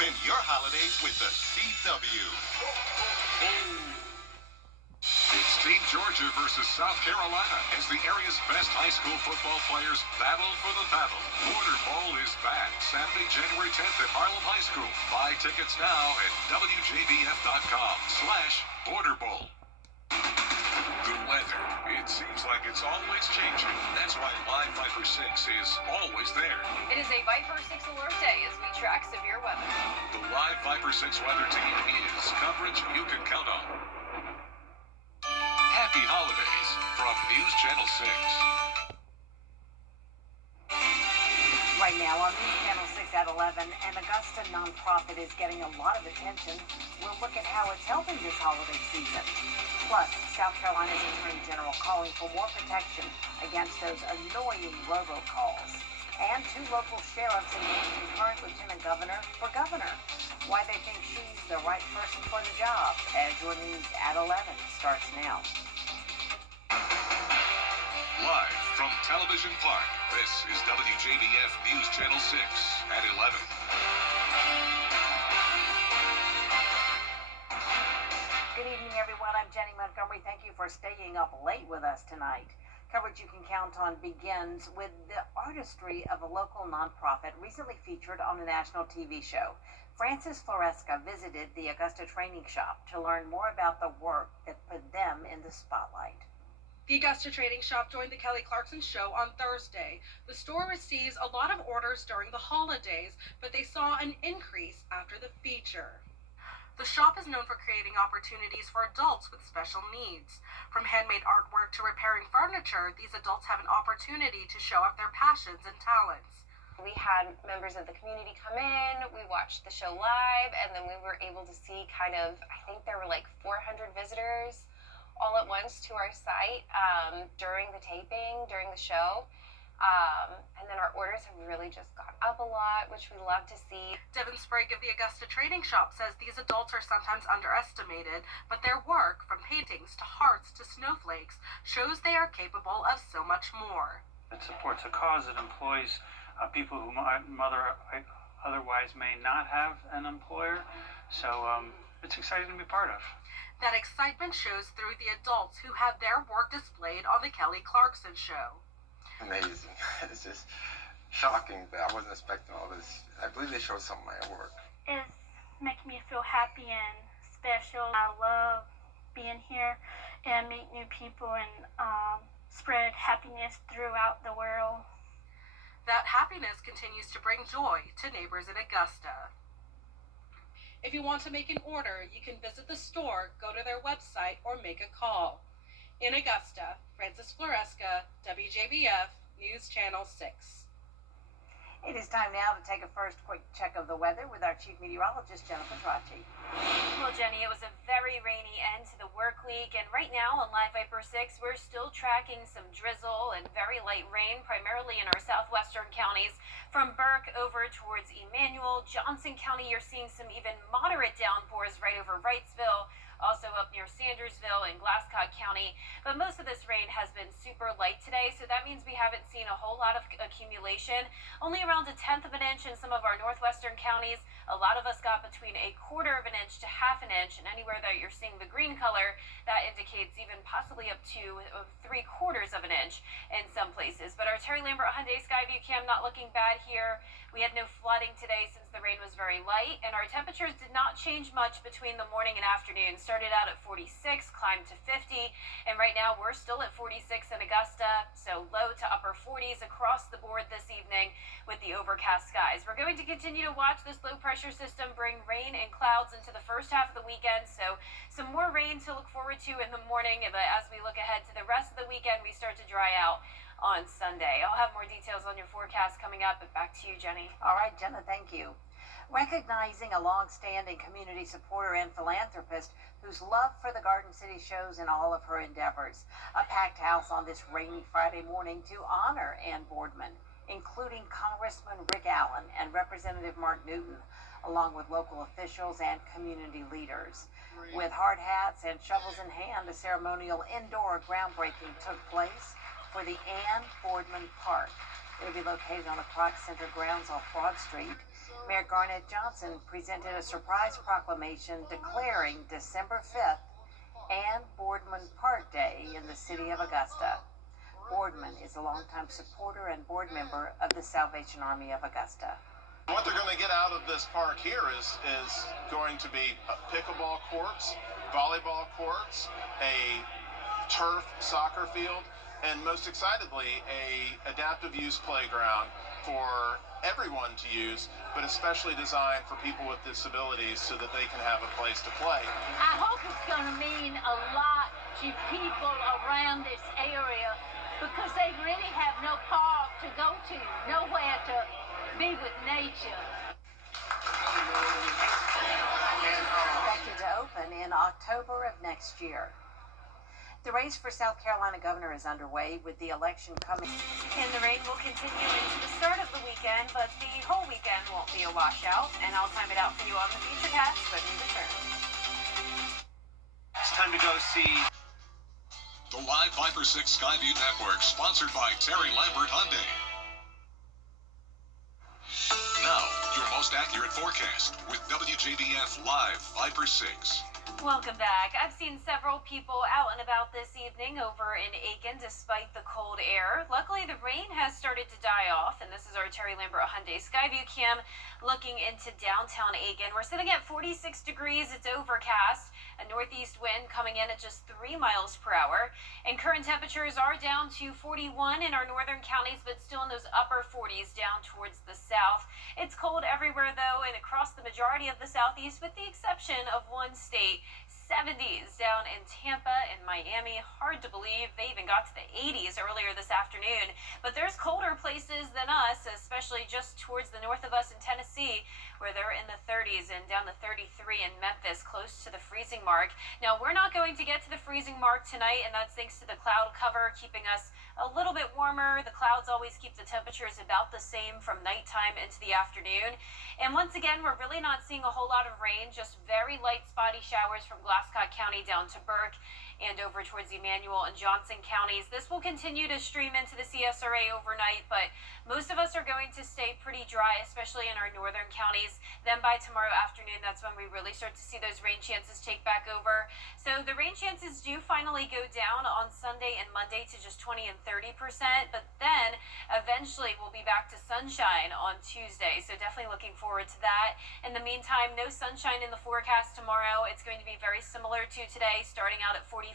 Spend your holidays with the CW. It's Team Georgia versus South Carolina as the area's best high school football players battle for the battle. Border Bowl is back Saturday, January 10th at Harlem High School. Buy tickets now at WJBF.com/Border Bowl. The weather. It seems like it's always changing. That's why Live Viper 6 is always there. It is a Viper 6 alert day as we track severe weather. The Live Viper 6 weather team is coverage you can count on. Happy holidays from News Channel 6. Right now on News Channel 6 at 11, an Augusta nonprofit is getting a lot of attention. We'll look at how it's helping this holiday season. Plus, South Carolina's Attorney General calling for more protection against those annoying robocalls. And 2 local sheriffs engaged the current Lieutenant Governor for governor. Why they think she's the right person for the job, as your News at 11 starts now. Live from Television Park, this is WJBF News Channel 6 at 11. Good evening, everyone. I'm Jenny Montgomery. Thank you for staying up late with us tonight. Coverage you can count on begins with the artistry of a local nonprofit recently featured on a national TV show. Frances Floresca visited the Augusta Training Shop to learn more about the work that put them in the spotlight. The Augusta Trading Shop joined the Kelly Clarkson Show on Thursday. The store receives a lot of orders during the holidays, but they saw an increase after the feature. The shop is known for creating opportunities for adults with special needs. From handmade artwork to repairing furniture, these adults have an opportunity to show off their passions and talents. We had members of the community come in, we watched the show live, and then we were able to see I think there were like 400 visitors all at once to our site during the taping, during the show. And then our orders have really just gone up a lot, which we love to see. Devin Sprague of the Augusta Trading Shop says these adults are sometimes underestimated, but their work, from paintings to hearts to snowflakes, shows they are capable of so much more. It supports a cause that employs people who otherwise may not have an employer, so it's exciting to be part of. That excitement shows through the adults who had their work displayed on the Kelly Clarkson Show. Amazing. It's just shocking that I wasn't expecting all this. I believe they showed some of my work. It's making me feel happy and special. I love being here and meet new people and spread happiness throughout the world. That happiness continues to bring joy to neighbors in Augusta. If you want to make an order, you can visit the store, go to their website, or make a call. In Augusta, Frances Floresca, WJBF, News Channel 6. It is time now to take a first quick check of the weather with our Chief Meteorologist, Jennifer Tracci. Well, Jenny, it was a very rainy end to the work week, and right now on Live Viper 6, we're still tracking some drizzle and very light rain, primarily in our southwestern counties. From Burke over towards Emmanuel, Johnson County, you're seeing some even moderate downpours right over Wrightsville, also up near Sandersville and Glasscock County. But most of this rain has been super light today, so that means we haven't seen a whole lot of accumulation. Only around 1/10 of an inch in some of our northwestern counties. A lot of us got between 1/4 of an inch to 1/2 an inch, and anywhere that you're seeing the green color, that indicates even possibly up to 3/4 of an inch in some places. But our Terry Lambert Hyundai Skyview cam not looking bad here. We had no flooding today since the rain was very light, and our temperatures did not change much between the morning and afternoon. Started out at 46, climbed to 50, and right now we're still at 46 in Augusta, so low to upper 40s across the board this evening with the overcast skies. We're going to continue to watch this low pressure system bring rain and clouds into the first half of the weekend, so some more rain to look forward to in the morning, but as we look ahead to the rest of the weekend, we start to dry out on Sunday. I'll have more details on your forecast coming up, but back to you, Jenny. All right, Jenna, thank you. Recognizing a long-standing community supporter and philanthropist whose love for the Garden City shows in all of her endeavors. A packed house on this rainy Friday morning to honor Ann Boardman, including Congressman Rick Allen and Representative Mark Newton, along with local officials and community leaders. With hard hats and shovels in hand, a ceremonial indoor groundbreaking took place for the Ann Boardman Park. It will be located on the Kroc Center grounds off Broad Street. Mayor Garnett Johnson presented a surprise proclamation declaring December 5th and Boardman Park Day in the city of Augusta. Boardman is a longtime supporter and board member of the Salvation Army of Augusta. What they're going to get out of this park here is going to be pickleball courts, volleyball courts, a turf soccer field, and most excitedly, a adaptive use playground for everyone to use, but especially designed for people with disabilities so that they can have a place to play. I hope it's going to mean a lot to people around this area because they really have no park to go to, nowhere to be with nature. Expected to open in October of next year. The race for South Carolina governor is underway with the election coming. And the rain will continue into the start of the weekend, but the whole weekend won't be a washout. And I'll time it out for you on the Futurecast when we return. It's time to go see The Live Viper 6 Skyview Network, sponsored by Terry Lambert Hyundai. Now, your most accurate forecast with WJBF Live Viper 6. Welcome back. I've seen several people out and about this evening over in Aiken despite the cold air. Luckily, the rain has started to die off, and this is our Terry Lambert Hyundai Skyview cam looking into downtown Aiken. We're sitting at 46 degrees. It's overcast. A northeast wind coming in at just 3 miles per hour. And current temperatures are down to 41 in our northern counties, but still in those upper 40s down towards the south. It's cold everywhere, though, and across the majority of the southeast, with the exception of one state. 70s down in Tampa and Miami. Hard to believe they even got to the 80s earlier this afternoon. But there's colder places than us, especially just towards the north of us in Tennessee, where they're in the 30s and down to 33 in Memphis, close to the freezing mark. Now, we're not going to get to the freezing mark tonight, and that's thanks to the cloud cover keeping us a little bit warmer. The clouds always keep the temperatures about the same from nighttime into the afternoon. And once again, we're really not seeing a whole lot of rain, just very light spotty showers from Glasscock County down to Burke and over towards Emmanuel and Johnson counties. This will continue to stream into the CSRA overnight, but most of us are going to stay pretty dry, especially in our northern counties. Then by tomorrow afternoon, that's when we really start to see those rain chances take back over. So the rain chances do finally go down on Sunday and Monday to just 20 and 30%, but then eventually we'll be back to sunshine on Tuesday. So definitely looking forward to that. In the meantime, no sunshine in the forecast tomorrow. It's going to be very similar to today, starting out at 45,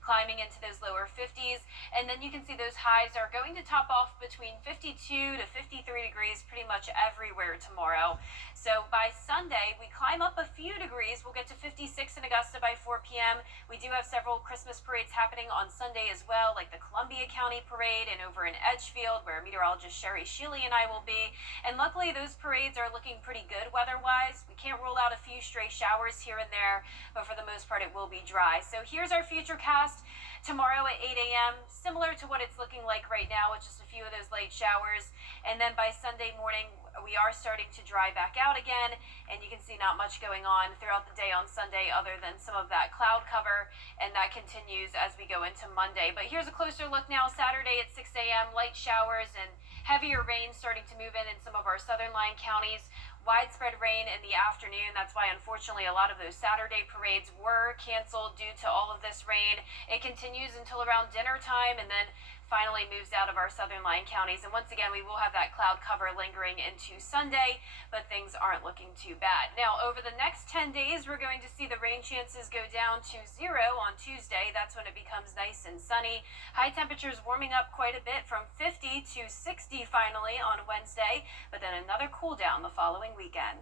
climbing into those lower 50s. And then you can see those highs are going to top off between 52 to 53 degrees pretty much everywhere tomorrow. So by Sunday, we climb up a few degrees. We'll get to 56 in Augusta by 4 p.m. We do have several Christmas parades happening on Sunday as well, like the Columbia County Parade and over in Edgefield, where meteorologist Sherry Shealy and I will be. And luckily, those parades are looking pretty good weather-wise. We can't rule out a few stray showers here and there, but for the most part, it will be dry. So here's our Futurecast tomorrow at 8 a.m., similar to what it's looking like right now with just a few of those light showers. And then by Sunday morning, we are starting to dry back out again, and you can see not much going on throughout the day on Sunday other than some of that cloud cover, and that continues as we go into Monday. But here's a closer look now. Saturday at 6 a.m., light showers and heavier rain starting to move in some of our southern line counties. Widespread rain in the afternoon. That's why, unfortunately, a lot of those Saturday parades were canceled due to all of this rain. It continues until around dinner time and then finally moves out of our southern line counties. And once again, we will have that cloud cover lingering into Sunday, but things aren't looking too bad. Now, over the next 10 days, we're going to see the rain chances go down to 0 on Tuesday. That's when it becomes nice and sunny. High temperatures warming up quite a bit from 50 to 60 finally on Wednesday, but then another cool down the following weekend.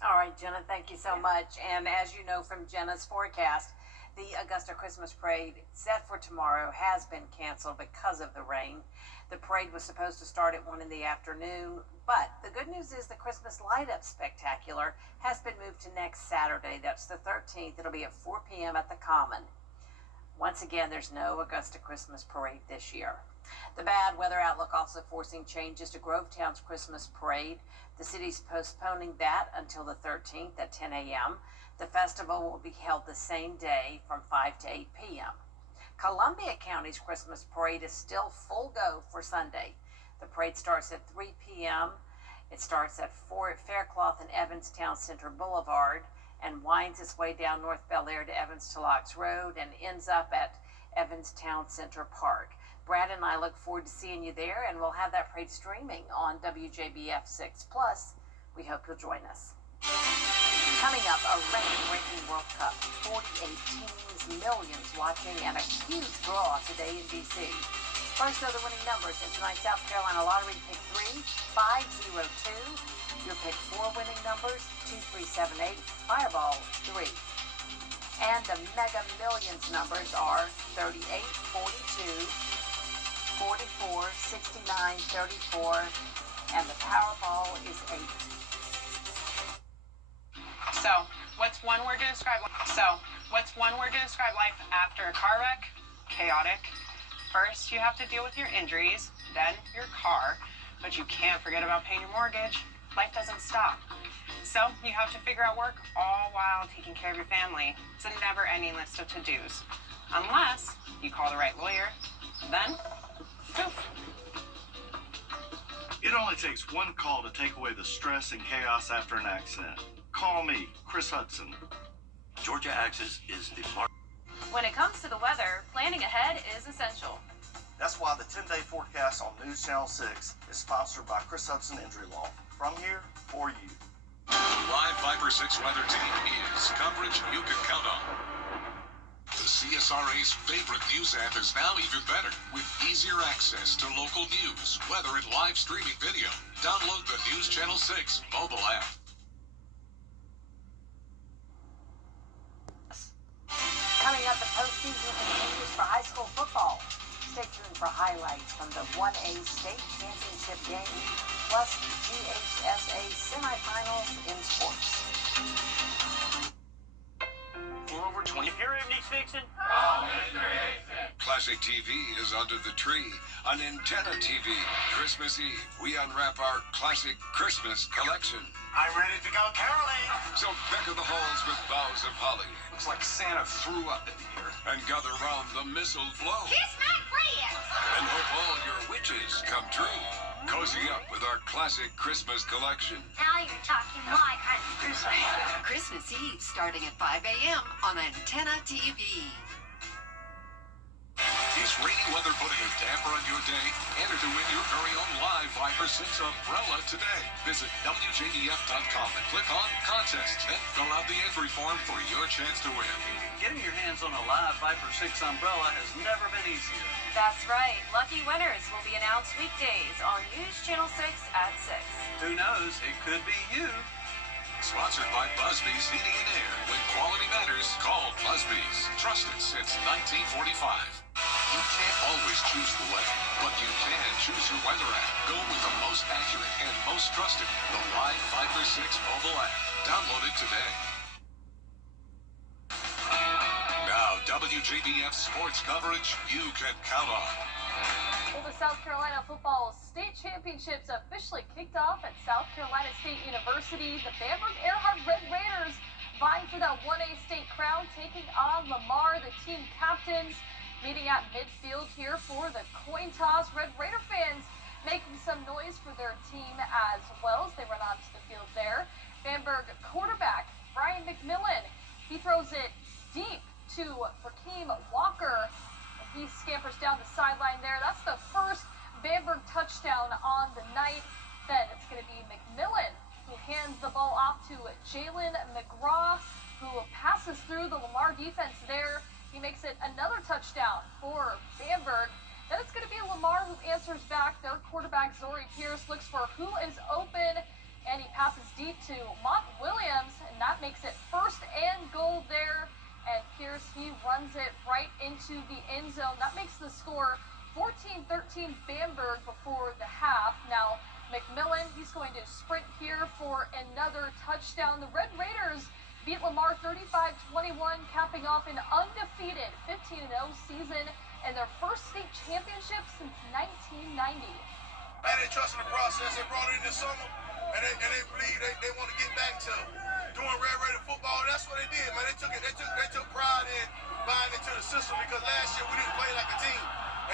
All right, Jenna, thank you so much. And as you know from Jenna's forecast, the Augusta Christmas Parade set for tomorrow has been canceled because of the rain. The parade was supposed to start at 1 in the afternoon, but the good news is the Christmas Light Up Spectacular has been moved to next Saturday. That's the 13th. It'll be at 4 p.m. at the Common. Once again, there's no Augusta Christmas Parade this year. The bad weather outlook also forcing changes to Grovetown's Christmas Parade. The city's postponing that until the 13th at 10 a.m. The festival will be held the same day from 5 to 8 p.m. Columbia County's Christmas Parade is still full go for Sunday. The parade starts at 3 p.m. It starts at Faircloth and Evans Town Center Boulevard and winds its way down North Bel Air to Evans to Locks Road and ends up at Evans Town Center Park. Brad and I look forward to seeing you there, and we'll have that parade streaming on WJBF 6 Plus. We hope you'll join us. Coming up, a record-breaking World Cup, 48 teams, millions watching, and a huge draw today in D.C. First are the winning numbers in tonight's South Carolina Lottery. Pick 3, 502. Your pick 4 winning numbers, 2378, Fireball 3. And the Mega Millions numbers are 38, 42, 44, 69, 34, and the Powerball is 8. So, what's one word to describe life after a car wreck? Chaotic. First, you have to deal with your injuries, then your car, but you can't forget about paying your mortgage. Life doesn't stop. So, you have to figure out work all while taking care of your family. It's a never-ending list of to-dos. Unless you call the right lawyer, then, poof. It only takes one call to take away the stress and chaos after an accident. Call me, Chris Hudson. Georgia Access is the When it comes to the weather, planning ahead is essential. That's why the 10-day forecast on News Channel 6 is sponsored by Chris Hudson Injury Law. From here, for you. Live 5/6 weather team is coverage you can count on. The CSRA's favorite news app is now even better with easier access to local news, weather, and live streaming video. Download the News Channel 6 mobile app. Coming up, the postseason continues for high school football. Stay tuned for highlights from the 1A state championship game, plus GHSA semifinals in sports. For over 20 Your evening's fixing? Classic TV is under the tree on Antenna TV. Christmas Eve, we unwrap our classic Christmas collection. I'm ready to go caroling. So beckon the halls with boughs of holly Looks like Santa threw up in the air. and gather round the missile flow. Kiss my friends! And hope all your wishes come true. Cozy up with our classic Christmas collection. Now you're talking my kind of Christmas. Christmas Eve starting at 5 a.m. on Antenna TV. Is rainy weather putting a damper on your day? Enter to win your very own live 5/6 umbrella today. Visit WJBF.com and click on Contest. Then fill out the entry form for your chance to win. Getting your hands on a live 5/6 umbrella has never been easier. That's right. Lucky winners will be announced weekdays on News Channel 6 at 6. Who knows? It could be you. Sponsored by Busby's Heating and Air. When quality matters, call Busby's. Trusted since 1945. You can't always choose the weather, but you can choose your weather app. Go with the most accurate and most trusted, the Live 5/6 mobile app. Download it today. Now, WJBF sports coverage you can count on. Well, the South Carolina football state championships officially kicked off at South Carolina State University. The Bamberg Earhart Red Raiders vying for that 1A state crown, taking on Lamar, the team captains. Meeting at midfield here for the coin toss. Red Raider fans making some noise for their team as well as they run onto the field there. Bamberg quarterback Brian McMillan, he throws it deep to Rakeem Walker. He scampers down the sideline there. That's the first Bamberg touchdown on the night. Then it's going to be McMillan who hands the ball off to Jalen McGraw, who passes through the Lamar defense there. He makes it another touchdown for Bamberg. Then it's going to be Lamar who answers back. Their quarterback, Zori Pierce, looks for who is open, and he passes deep to Mont Williams, and that makes it 1st and goal there. And Pierce, he runs it right into the end zone. That makes the score 14-13 Bamberg before the half. Now, McMillan, he's going to sprint here for another touchdown. The Red Raiders beat Lamar 35-21, capping off an undefeated 15-0 season and their first state championship since 1990. Man, they trust in the process. They brought it in this summer, and they believe they want to get back to doing Red Raider football. And that's what they did, man. They took pride in buying into the system, because last year we didn't play like a team,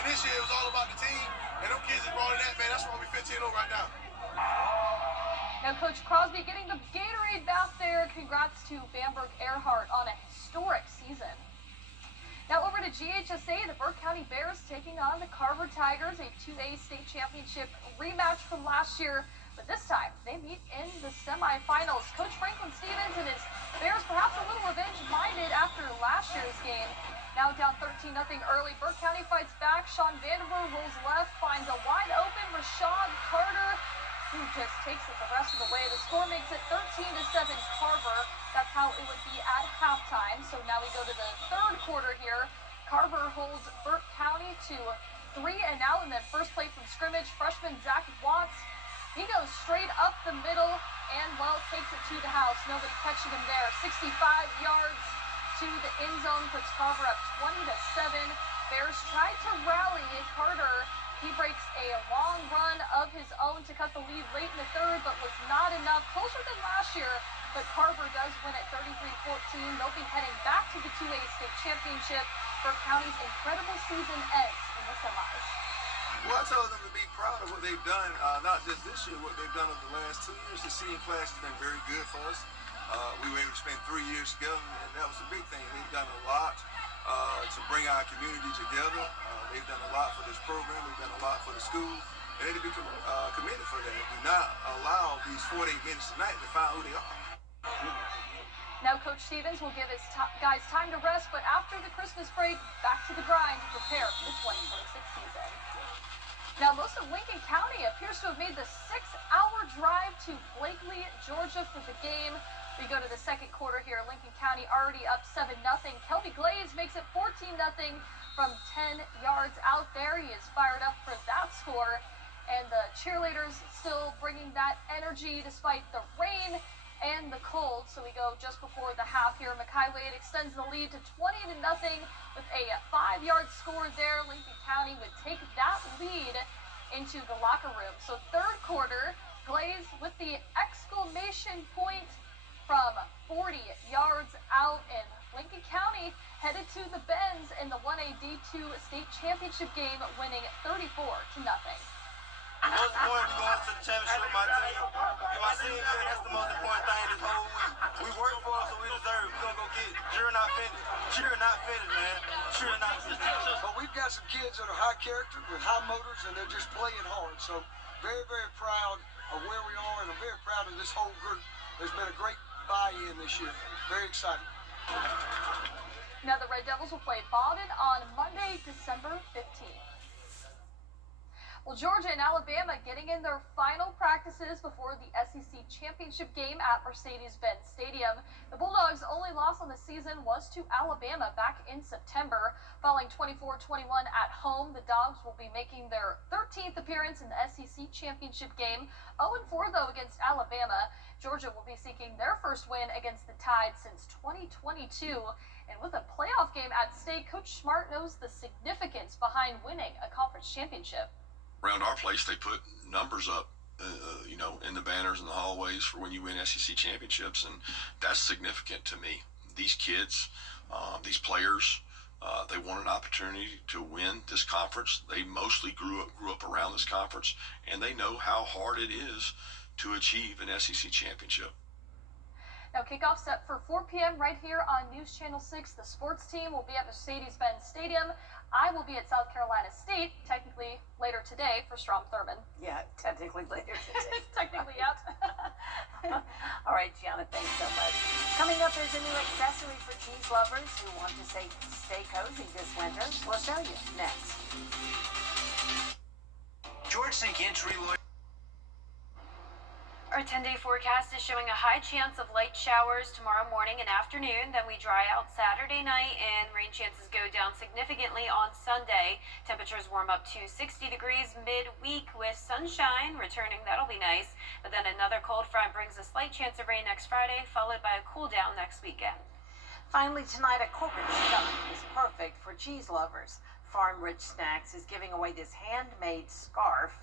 and this year it was all about the team. And them kids that brought in that, man. That's why we're 15-0 right now. Now, Coach Crosby getting the Gatorade bath there. Congrats to Bamberg Earhart on a historic season. Now over to GHSA, the Burke County Bears taking on the Carver Tigers, a 2A state championship rematch from last year. But this time, they meet in the semifinals. Coach Franklin Stevens and his Bears perhaps a little revenge-minded after last year's game. Now down 13-0 early, Burke County fights back. Sean Vanderver rolls left, finds a wide-open Rashad Carter, who just takes it the rest of the way. The score makes it 13-7 Carver. That's how it would be at halftime. So now we go to the third quarter here. Carver holds Burke County to 3-0 and then first play from scrimmage, freshman Zach Watts. He goes straight up the middle and, well, takes it to the house. Nobody catching him there. 65 yards to the end zone, puts Carver up 20-7. Bears try to rally. Carter, he breaks a long run of his own to cut the lead late in the third, but was not enough. Closer than last year, but Carver does win at 33-14. They'll be heading back to the 2A state championship. Burke County's incredible season ends in the semis. Well, I told them to be proud of what they've done, not just this year, what they've done over the last 2 years. The senior class has been very good for us. We were able to spend 3 years together, and that was a big thing. They've done a lot to bring our community together. They've done a lot for this program. They've done a lot for the school. And they need to be committed for that. Do not allow these 48 minutes tonight to find who they are. Now Coach Stevens will give his guys time to rest, but after the Christmas break, back to the grind to prepare for the 2026 season. Now, most of Lincoln County appears to have made the 6-hour drive to Blakely, Georgia for the game. We go to the second quarter here. Lincoln County already up 7-0. Kelby Glaze makes it 14-0 from 10 yards out there. He is fired up for that score. And the cheerleaders still bringing that energy despite the rain and the cold. So we go just before the half here. Mackay Wade extends the lead to 20-0 with a 5-yard score there. Lincoln County would take that lead into the locker room. So third quarter, Glaze with the exclamation point from 40 yards out, and Lincoln County headed to the Benz in the 1A D2 state championship game, winning 34-0. Most important, we going to the championship with my team. If I see him here, that's the most important thing this whole week. We work for it, so we deserve it. We're going to go get it. Cheer not finished. Cheer not finished, man. Cheer not finished. But we've got some kids that are high character with high motors, and they're just playing hard. So very, very proud of where we are, and I'm very proud of this whole group. There's been a great buy-in this year. Very exciting. Now the Red Devils will play Bowden on Monday, December 15th. Well, Georgia and Alabama getting in their final practices before the SEC championship game at Mercedes-Benz Stadium. The Bulldogs' only loss on the season was to Alabama back in September. Falling 24-21 at home, the Dogs will be making their 13th appearance in the SEC championship game. 0-4 though against Alabama. Georgia will be seeking their first win against the Tide since 2022. And with a playoff game at stake, Coach Smart knows the significance behind winning a conference championship. Around our place, they put numbers up, in the banners and the hallways for when you win SEC championships, and that's significant to me. These kids, these players, they want an opportunity to win this conference. They mostly grew up around this conference, and they know how hard it is to achieve an SEC championship. Now, kickoff set for 4 p.m. right here on News Channel 6. The sports team will be at Mercedes-Benz Stadium. I will be at South Carolina State, technically later today, for Strom Thurmond. Yeah, technically later today. Technically, yep. All right, Gianna, thanks so much. Coming up is a new accessory for cheese lovers who want to stay cozy this winter. We'll show you next. George Sink Entry Lawyer. Our 10-day forecast is showing a high chance of light showers tomorrow morning and afternoon. Then we dry out Saturday night, and rain chances go down significantly on Sunday. Temperatures warm up to 60 degrees midweek with sunshine returning. That'll be nice. But then another cold front brings a slight chance of rain next Friday, followed by a cool down next weekend. Finally tonight, a corporate stunt is perfect for cheese lovers. Farm Rich Snacks is giving away this handmade scarf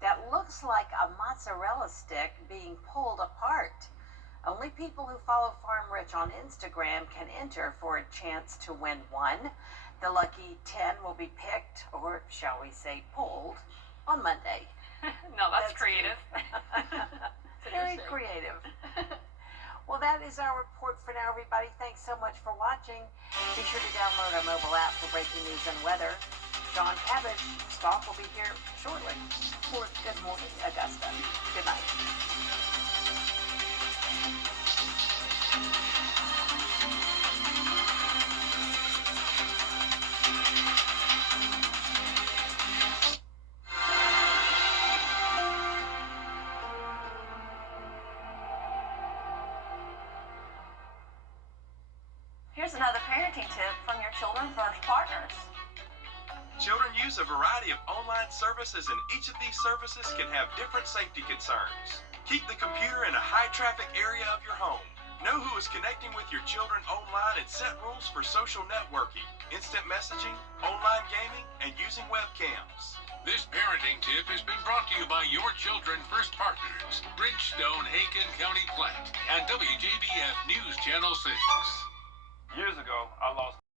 that looks like a mozzarella stick being pulled apart. Only people who follow Farm Rich on Instagram can enter for a chance to win one. The lucky 10 will be picked, or shall we say pulled, on Monday. No, that's creative. Very creative. Well, that is our report for now, everybody. Thanks so much for watching. Be sure to download our mobile app for breaking news and weather. John Cabbage, Spock, will be here shortly for Good Morning Augusta. Good night. Here's another parenting tip from your Children First partners. Children use a variety of online services, and each of these services can have different safety concerns. Keep the computer in a high-traffic area of your home. Know who is connecting with your children online and set rules for social networking, instant messaging, online gaming, and using webcams. This parenting tip has been brought to you by your Children First partners, Bridgestone, Aiken County Platte, and WJBF News Channel 6.